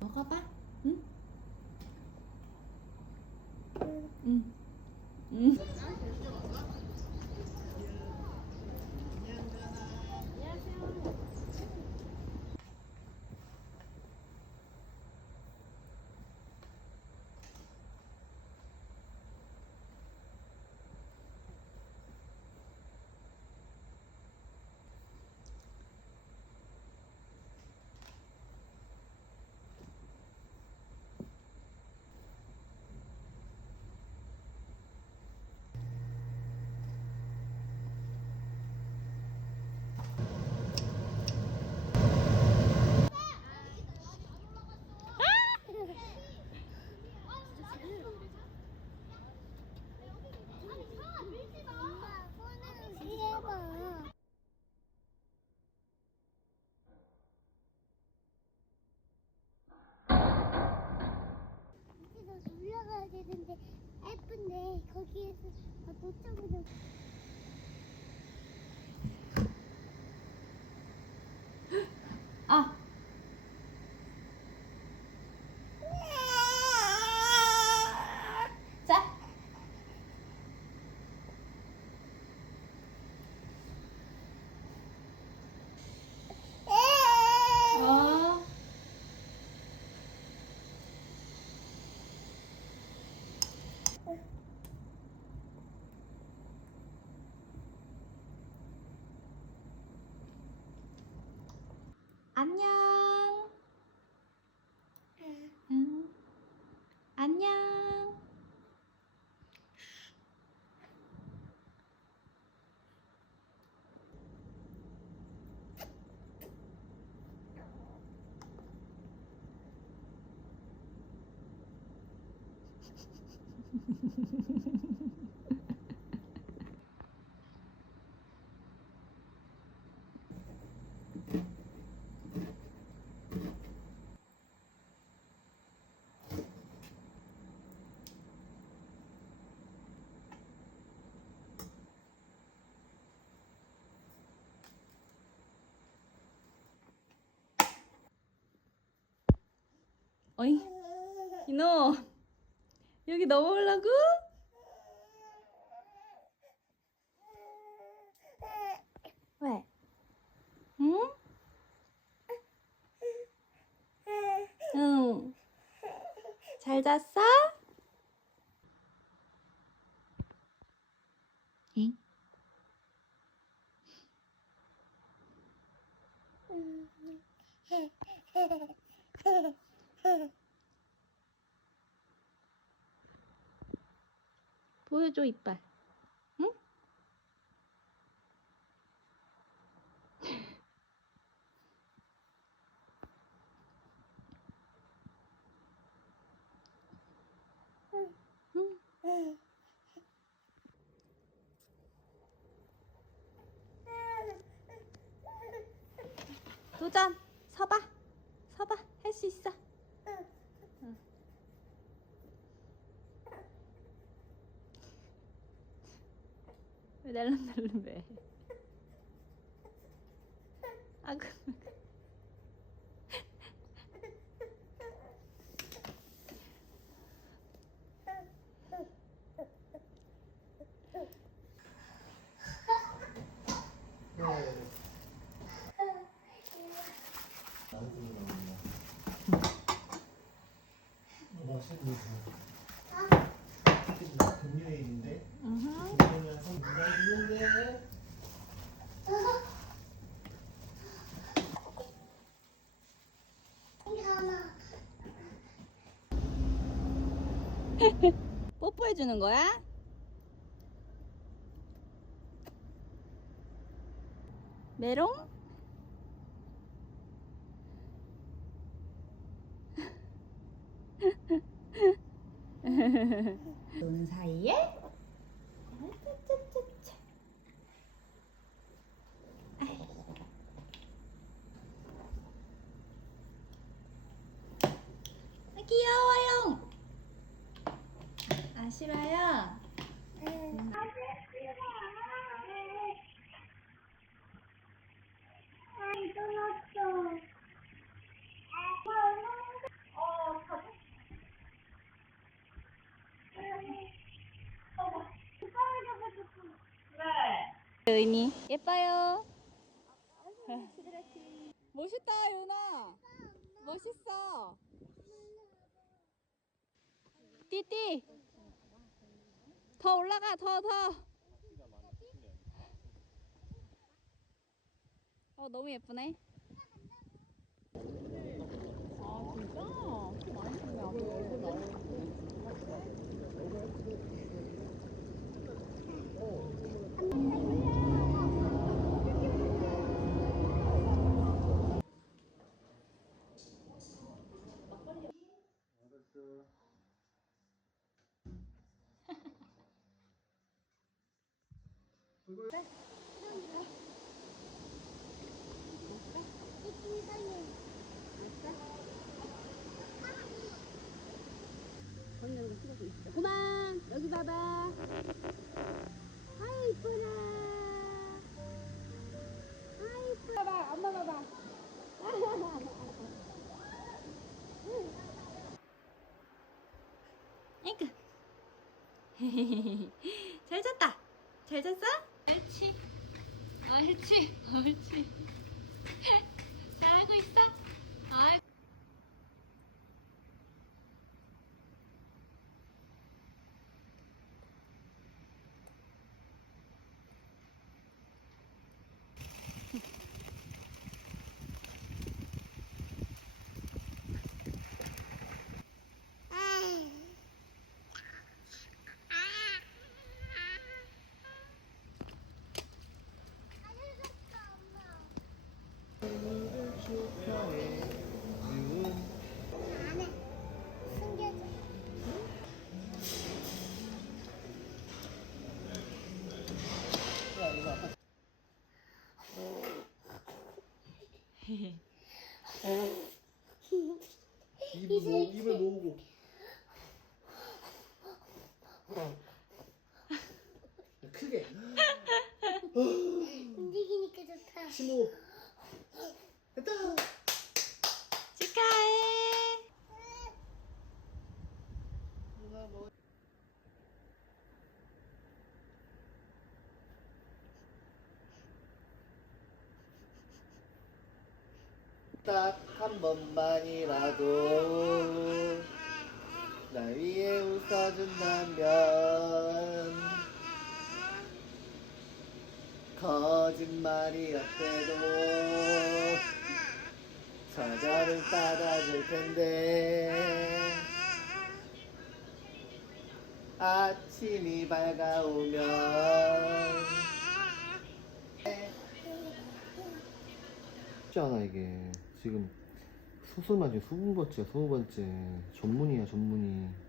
먹어봐. 응? 응. 응. 올라가야 되는데 예쁜데 거기에서 못 잡으면 아. 자. 어. 안녕. 응. 안녕. 어이, 이노, 여기 넘어오려고? 왜? 응? 응. 잘 잤어? 응? 보여줘, 이빨. 응? 응. 도전! 서봐. 서봐. 할 수 있어. 응. 왜 날름날름 왜? 아그. 금요일인데 응. 금요일이라서 문장 있는데 뽀뽀해주는 거야? 메롱? 노는 사이에? 짜짜짜짜. 아이. 은이 예뻐요. 멋있다 윤아. 멋있어. 띠띠. 더 올라가 더. 너무 예쁘네. 아 진짜? 많이 주네 아들. 그만 여기 봐봐. 아이 이쁘라. 아이 이쁘라. 봐봐 엄마 봐봐. 잉크. 잘 잤다. 잘 잤어? 옳지. 옳지. 잘하고 있어. 아이. 축하해 윤. 안에 숨겨줘. 야 이거 아빠 입을 모으고 크게 움직이니까 좋다. 심호흡 됐다. 축하해. 딱 한 번만이라도 날 위해 웃어준다면 거짓말이었대도 저절을 받아줄 텐데 아침이 밝아오면 쉽지 않아 이게 지금 수술만 지금 20번째야 20번째 전문이야 전문의.